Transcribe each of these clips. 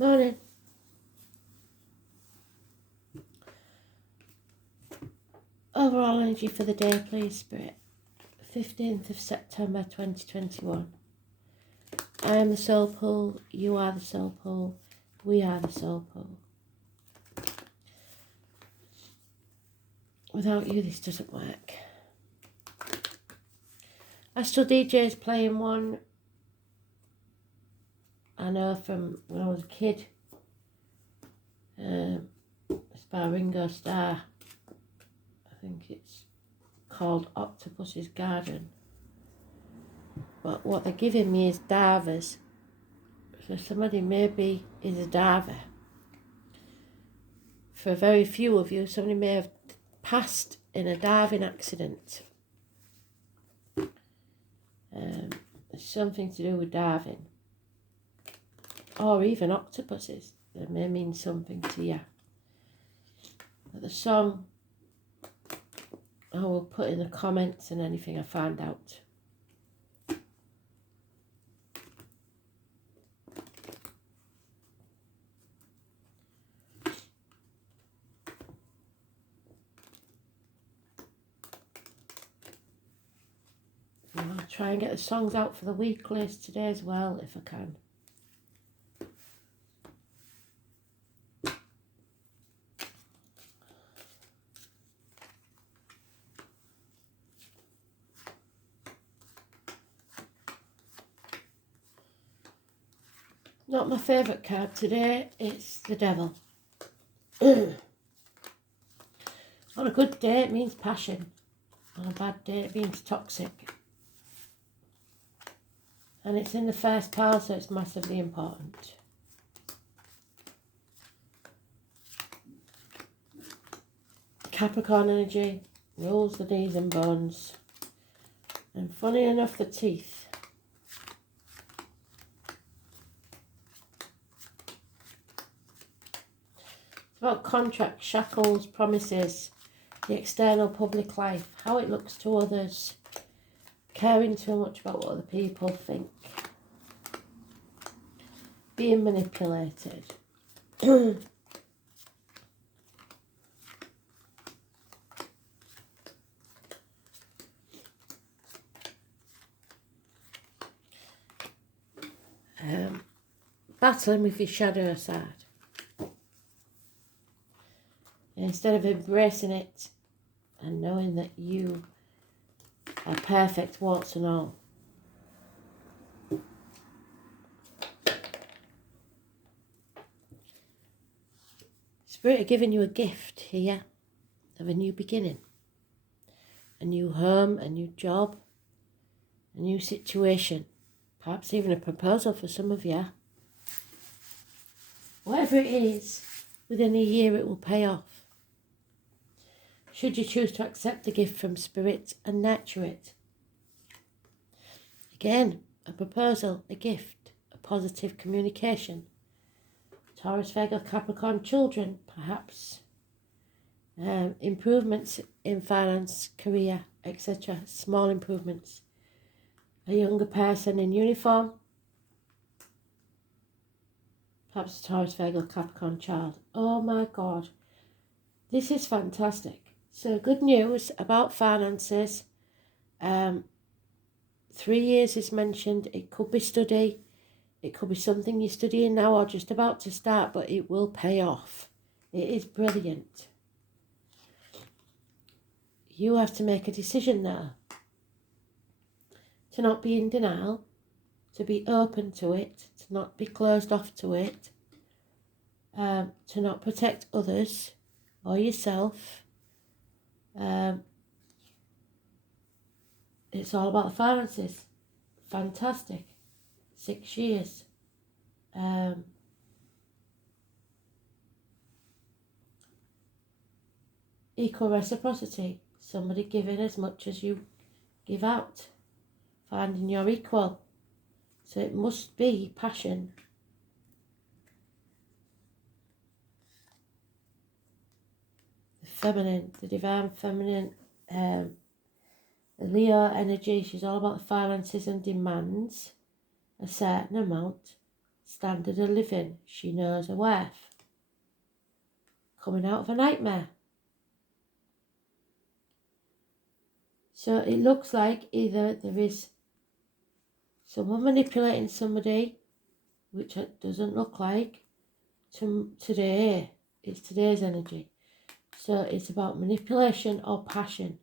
Morning. Overall energy for the day, please, Spirit. 15th of September 2021. I am the soul pool, you are the soul pool, we are the soul pool. Without you, this doesn't work. Astral DJ is playing one I know from when I was a kid. It's by Ringo Starr. I think it's called Octopus's Garden. But what they're giving me is divers. So somebody maybe is a diver. For very few of you, somebody may have passed in a diving accident. It's something to do with diving. Or even octopuses. That may mean something to you. But the song I will put in the comments and anything I find out. I'll try and get the songs out for the weeklies today as well if I can. Not my favourite card today, it's the Devil. On a good day it means passion. On a bad day it means toxic. And it's in the first pile, so it's massively important. Capricorn energy rules the knees and bones. And funny enough, the teeth. It's about contracts, shackles, promises, the external public life, how it looks to others, caring too much about what other people think, being manipulated. Battling with your shadow side. Instead of embracing it and knowing that you are perfect, warts and all. Spirit are giving you a gift here of a new beginning. A new home, a new job, a new situation. Perhaps even a proposal for some of you. Whatever it is, within a year it will pay off. Should you choose to accept the gift from Spirit and nurture it. Again, a proposal, a gift, a positive communication. Taurus, Virgo, Capricorn, children, perhaps. Improvements in finance, career, etc. Small improvements. A younger person in uniform. Perhaps a Taurus, Virgo, Capricorn child. Oh my God. This is fantastic. So good news about finances. 3 years is mentioned. It could be study. It could be something you're studying now or just about to start, but it will pay off. It is brilliant. You have to make a decision now. To not be in denial. To be open to it. To not be closed off to it. To not protect others or yourself. It's all about the finances. Fantastic. 6 years. Equal reciprocity. Somebody giving as much as you give out. Finding your equal. So it must be passion. The feminine, the divine feminine, the Leo energy, she's all about the finances and demands a certain amount. standard of living she knows her worth. Coming out of a nightmare. So it looks like either there is someone manipulating somebody, which it doesn't look like today. It's today's energy. So it's about manipulation or passion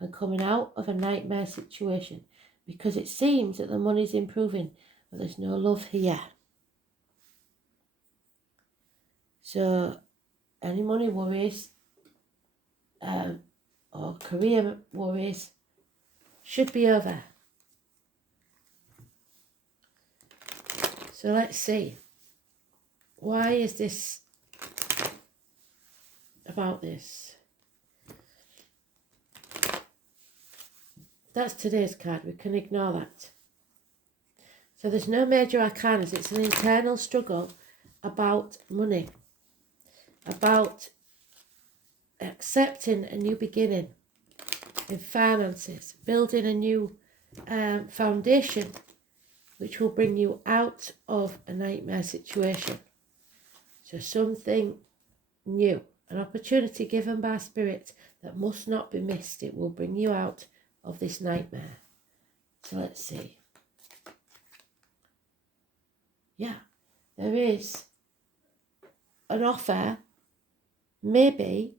and coming out of a nightmare situation, because it seems that the money's improving, but there's no love here. So any money worries or career worries should be over. So let's see. Why is this about this? That's today's card. We can ignore that. So there's no major arcanas. It's an internal struggle about money, about accepting a new beginning in finances, building a new foundation which will bring you out of a nightmare situation. So something new, an opportunity given by Spirit that must not be missed. It will bring you out of this nightmare. So let's see. Yeah, there is an offer, maybe,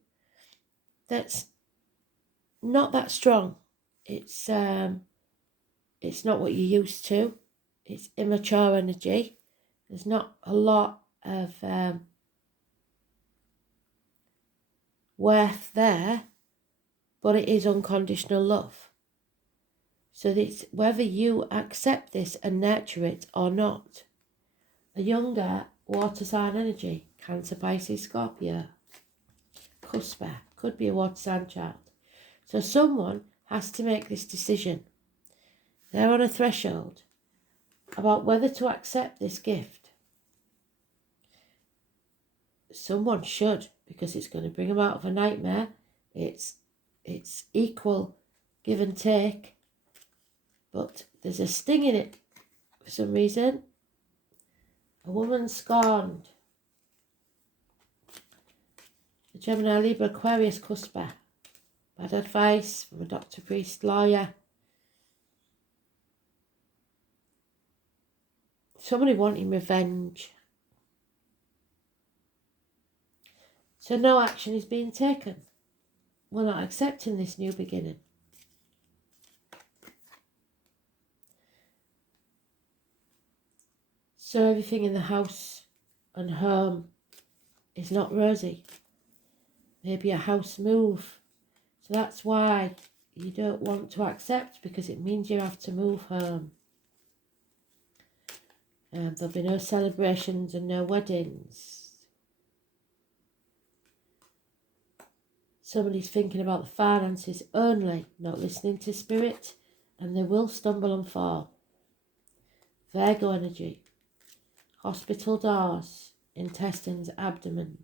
that's not that strong. It's not what you're used to. It's immature energy. There's not a lot of worth there, but it is unconditional love. So it's whether you accept this and nurture it or not. A younger water sign energy, Cancer, Pisces, Scorpio, Cusper, could be a water sign child. So someone has to make this decision. They're on a threshold about whether to accept this gift. Someone should, because it's going to bring them out of a nightmare. It's equal give and take, but there's a sting in it for some reason. A woman scorned. The Gemini, Libra, Aquarius, Cusper. Bad advice from a doctor, priest, lawyer. Somebody wanting revenge. So no action is being taken. We're not accepting this new beginning. So everything in the house and home is not rosy. Maybe a house move. So that's why you don't want to accept, because it means you have to move home. There'll be no celebrations and no weddings. Somebody's thinking about the finances only, not listening to Spirit, and they will stumble and fall. Virgo energy. Hospital doors, intestines, abdomen.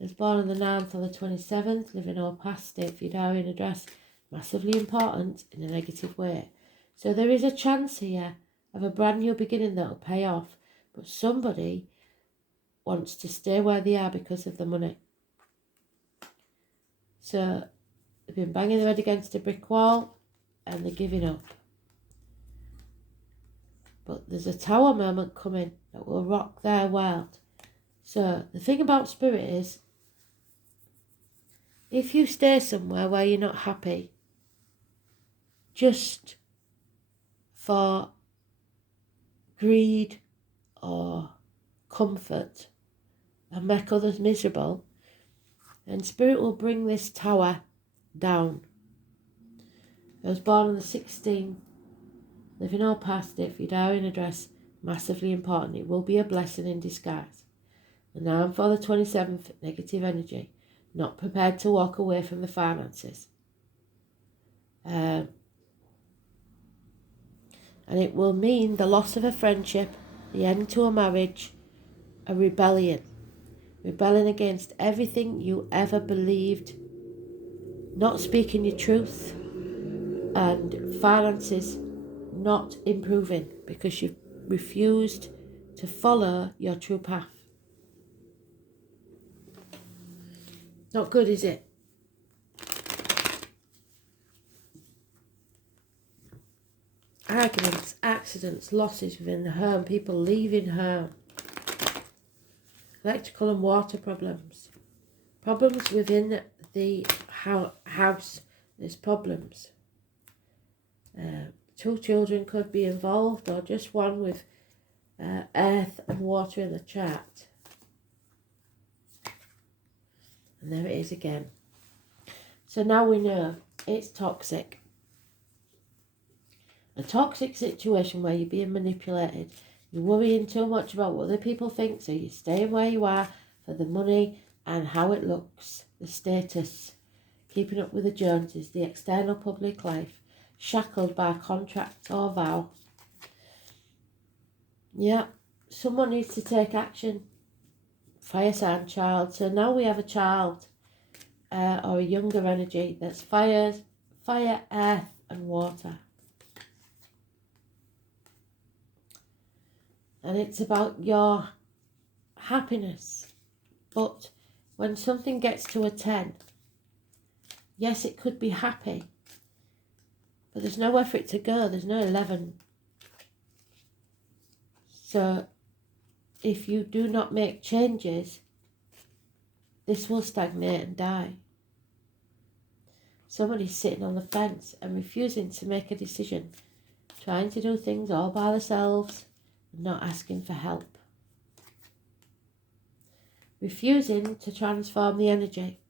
Was born on the 9th or the 27th, living or past state for your diary and address. Massively important in a negative way. So there is a chance here of a brand new beginning that will pay off, but somebody wants to stay where they are because of the money. So they've been banging their head against a brick wall and they're giving up. But there's a tower moment coming that will rock their world. So the thing about Spirit is, if you stay somewhere where you're not happy, just for greed or comfort and make others miserable, and Spirit will bring this tower down. I was born on the 16th, living all past it for your diary and address, massively important. It will be a blessing in disguise. And now I'm for the 27th, negative energy, not prepared to walk away from the finances. And it will mean the loss of a friendship, the end to a marriage, a rebellion. Rebelling against everything you ever believed, not speaking your truth, and finances not improving because you've refused to follow your true path. Not good, is it? Arguments, accidents, losses within the home, people leaving home. Electrical and water problems. Problems within the house. There's problems. 2 children could be involved, or just one with earth and water in the chart. And there it is again. So now we know it's toxic. A toxic situation where you're being manipulated. You're worrying too much about what other people think, so you're staying where you are for the money and how it looks, the status, keeping up with the Joneses, the external public life, shackled by contract or vow. Yeah, someone needs to take action. Fire sign child. So now we have a child or a younger energy that's fire, earth and water. And it's about your happiness. But when something gets to a 10, yes, it could be happy, but there's nowhere for it to go. There's no 11. So if you do not make changes, this will stagnate and die. Somebody's sitting on the fence and refusing to make a decision, trying to do things all by themselves and not asking for help. Refusing to transform the energy,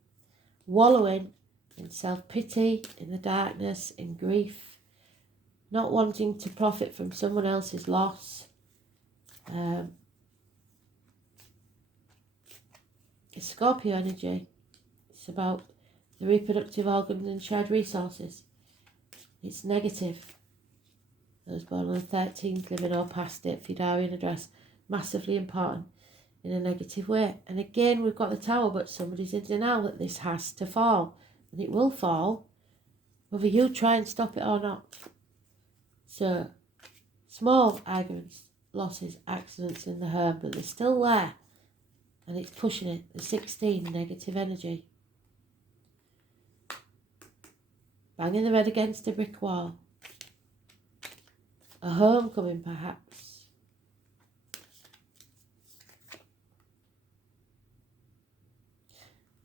wallowing in self-pity, in the darkness, in grief, not wanting to profit from someone else's loss. It's Scorpio energy. It's about the reproductive organs and shared resources. It's negative. Those born on the 13th, living or past it, Fidarian address, massively important in a negative way. And again, we've got the Tower, but somebody's in denial that this has to fall. And it will fall, whether you try and stop it or not. So, small arguments, losses, accidents in the home, but they're still there. And it's pushing it, the 16, negative energy. Banging the head against a brick wall. A homecoming, perhaps.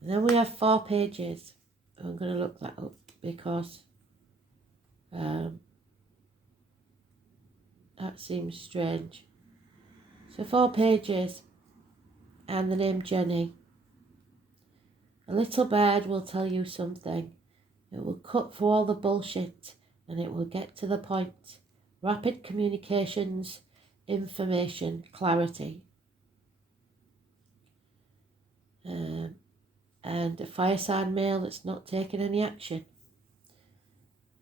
And then we have 4 pages. I'm going to look that up because that seems strange. So 4 pages and the name Jenny. A little bird will tell you something. It will cut through all the bullshit and it will get to the point. Rapid communications, information, clarity. And a fire sign male that's not taking any action.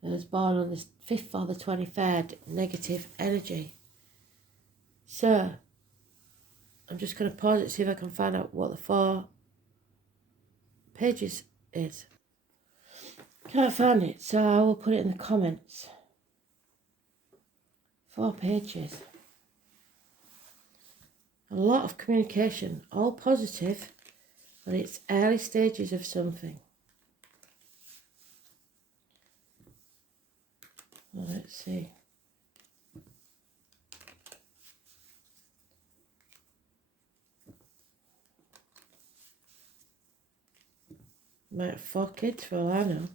It was born on the 5th or the 23rd, negative energy. So, I'm just going to pause it, see if I can find out what the 4 pages is. Can't find it, so I will put it in the comments. 4 pages. A lot of communication, all positive, but it's early stages of something. Well, let's see. Might have 4 kids for all I know.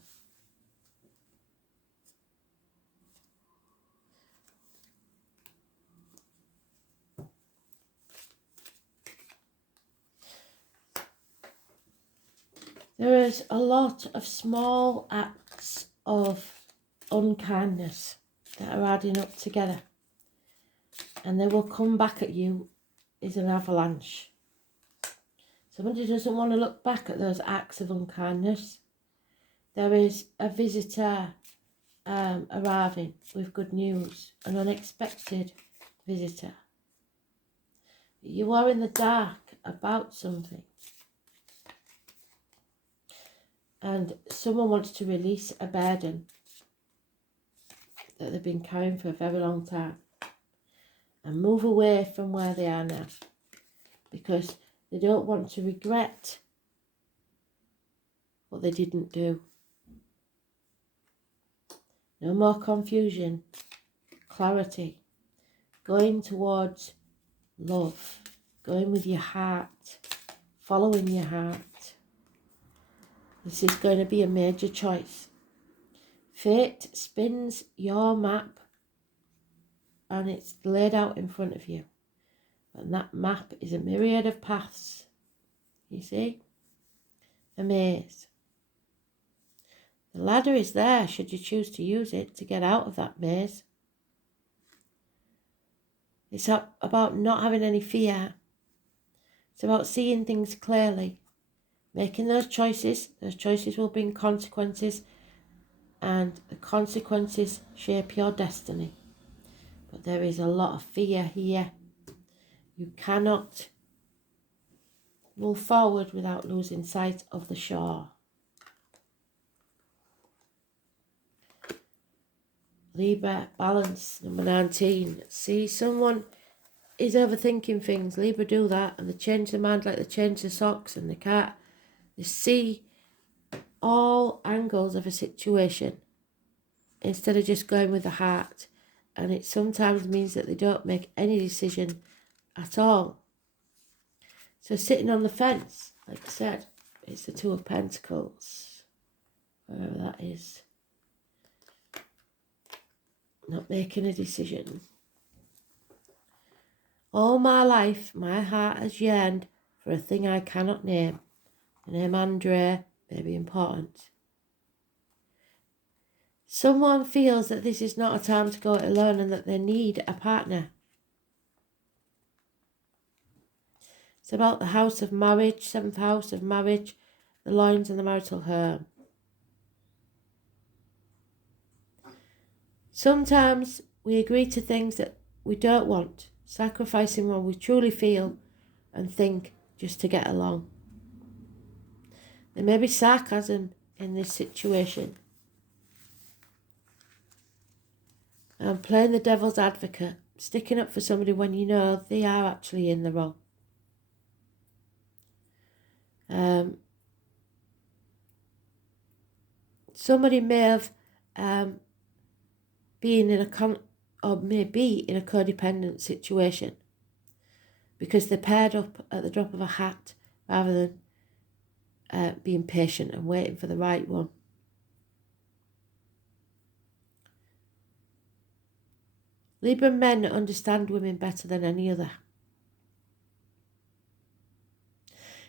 There is a lot of small acts of unkindness that are adding up together, and they will come back at you as an avalanche. Somebody doesn't want to look back at those acts of unkindness. There is a visitor arriving with good news, an unexpected visitor. You are in the dark about something. And someone wants to release a burden that they've been carrying for a very long time. and move away from where they are now, because they don't want to regret what they didn't do. No more confusion, clarity, going towards love, going with your heart, following your heart. This is going to be a major choice. Fate spins your map and it's laid out in front of you. And that map is a myriad of paths. You see? A maze. The ladder is there should you choose to use it to get out of that maze. It's about not having any fear. It's about seeing things clearly. Making those choices will bring consequences, and the consequences shape your destiny. But there is a lot of fear here. You cannot move forward without losing sight of the shore. Libra, balance, number 19. See, someone is overthinking things. Libra do that, and they change their mind like they change the socks, and they see all angles of a situation instead of just going with the heart. And it sometimes means that they don't make any decision at all. So sitting on the fence, like I said, it's the Two of Pentacles, wherever that is. Not making a decision. All my life, my heart has yearned for a thing I cannot name. The name Andrea may be important. Someone feels that this is not a time to go it alone and that they need a partner. It's about the house of marriage, 7th house of marriage, the loins and the marital home. Sometimes we agree to things that we don't want, sacrificing what we truly feel and think just to get along. There may be sarcasm in this situation. And playing the devil's advocate, sticking up for somebody when you know they are actually in the wrong. Somebody may have been in may be in a codependent situation because they're paired up at the drop of a hat rather than being patient and waiting for the right one. Libra men understand women better than any other.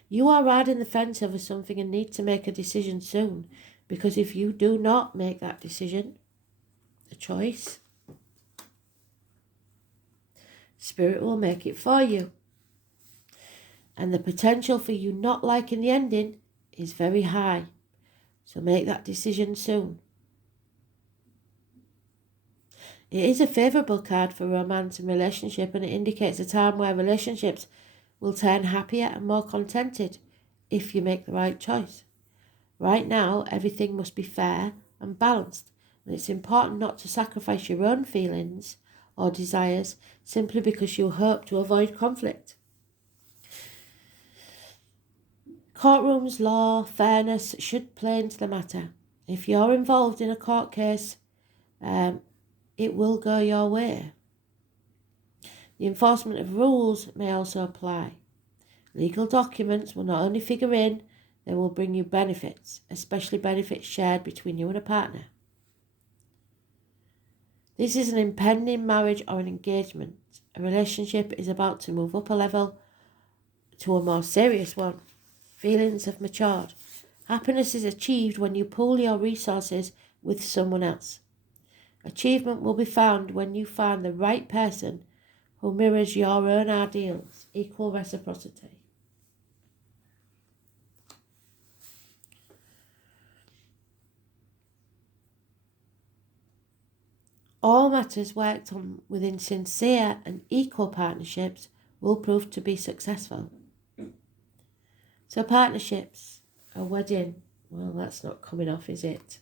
You are riding the fence over something and need to make a decision soon, because if you do not make that decision, a choice, Spirit will make it for you. And the potential for you not liking the ending is very high. So make that decision soon. It is a favourable card for romance and relationship, and it indicates a time where relationships will turn happier and more contented if you make the right choice. Right now, everything must be fair and balanced, and it's important not to sacrifice your own feelings or desires simply because you hope to avoid conflict. Courtrooms, law, fairness should play into the matter. If you're involved in a court case, it will go your way. The enforcement of rules may also apply. Legal documents will not only figure in, they will bring you benefits, especially benefits shared between you and a partner. This is an impending marriage or an engagement. A relationship is about to move up a level to a more serious one. Feelings have matured. Happiness is achieved when you pool your resources with someone else. Achievement will be found when you find the right person who mirrors your own ideals. Equal reciprocity. All matters worked on within sincere and equal partnerships will prove to be successful. So partnerships, a wedding, well, that's not coming off, is it?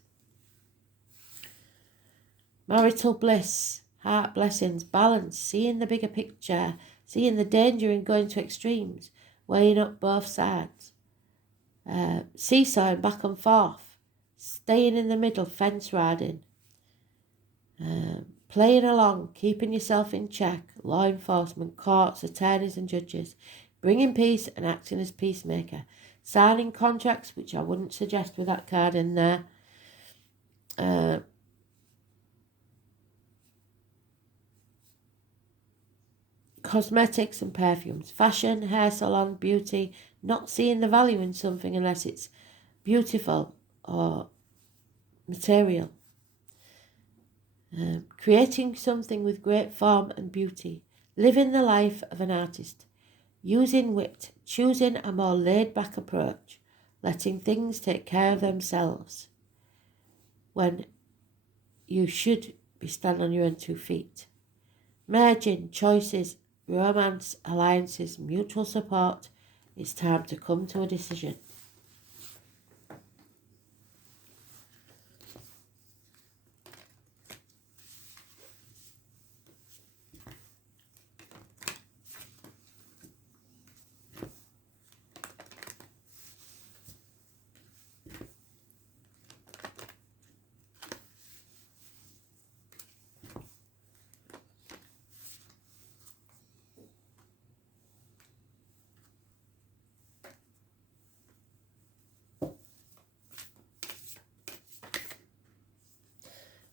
Marital bliss, heart, blessings, balance, seeing the bigger picture, seeing the danger in going to extremes, weighing up both sides, seesawing back and forth, staying in the middle, fence riding, playing along, keeping yourself in check, law enforcement, courts, attorneys and judges, bringing peace and acting as peacemaker, signing contracts, which I wouldn't suggest with that card in there, cosmetics and perfumes, fashion, hair salon, beauty, not seeing the value in something unless it's beautiful or material. Creating something with great form and beauty, living the life of an artist, using wit, choosing a more laid-back approach, letting things take care of themselves when you should be standing on your own 2 feet. Merging, choices, romance, alliances, mutual support. It's time to come to a decision.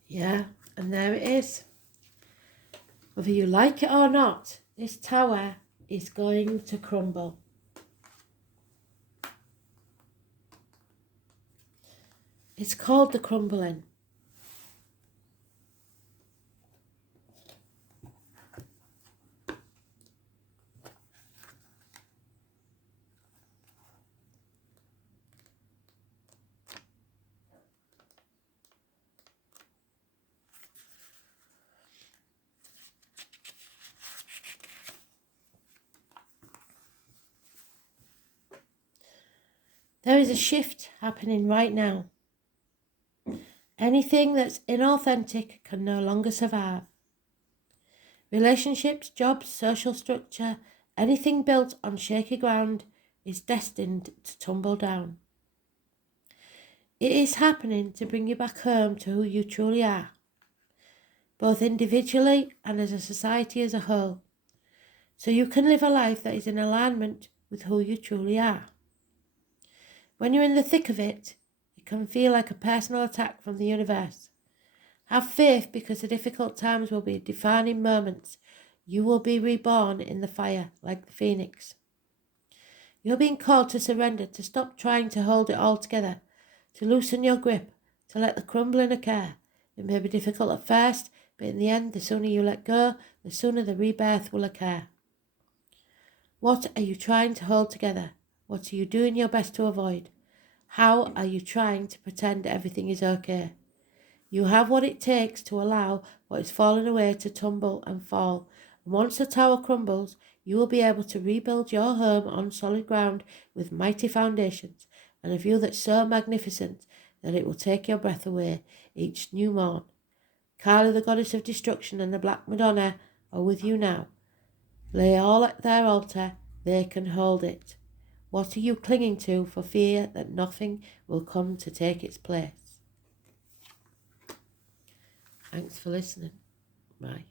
Yeah, and there it is. Whether you like it or not, this tower is going to crumble. It's called the crumbling. There is a shift happening right now. Anything that's inauthentic can no longer survive. Relationships, jobs, social structure, anything built on shaky ground is destined to tumble down. It is happening to bring you back home to who you truly are, both individually and as a society as a whole, so you can live a life that is in alignment with who you truly are. When you're in the thick of it, it can feel like a personal attack from the universe. Have faith, because the difficult times will be defining moments. You will be reborn in the fire like the phoenix. You're being called to surrender, to stop trying to hold it all together, to loosen your grip, to let the crumbling occur. It may be difficult at first, but in the end, the sooner you let go, the sooner the rebirth will occur. What are you trying to hold together? What are you doing your best to avoid? How are you trying to pretend everything is okay? You have what it takes to allow what is falling away to tumble and fall. And once the tower crumbles, you will be able to rebuild your home on solid ground with mighty foundations and a view that's so magnificent that it will take your breath away each new morn. Kali, the goddess of destruction, and the Black Madonna are with you now. Lay all at their altar, they can hold it. What are you clinging to for fear that nothing will come to take its place? Thanks for listening. Bye.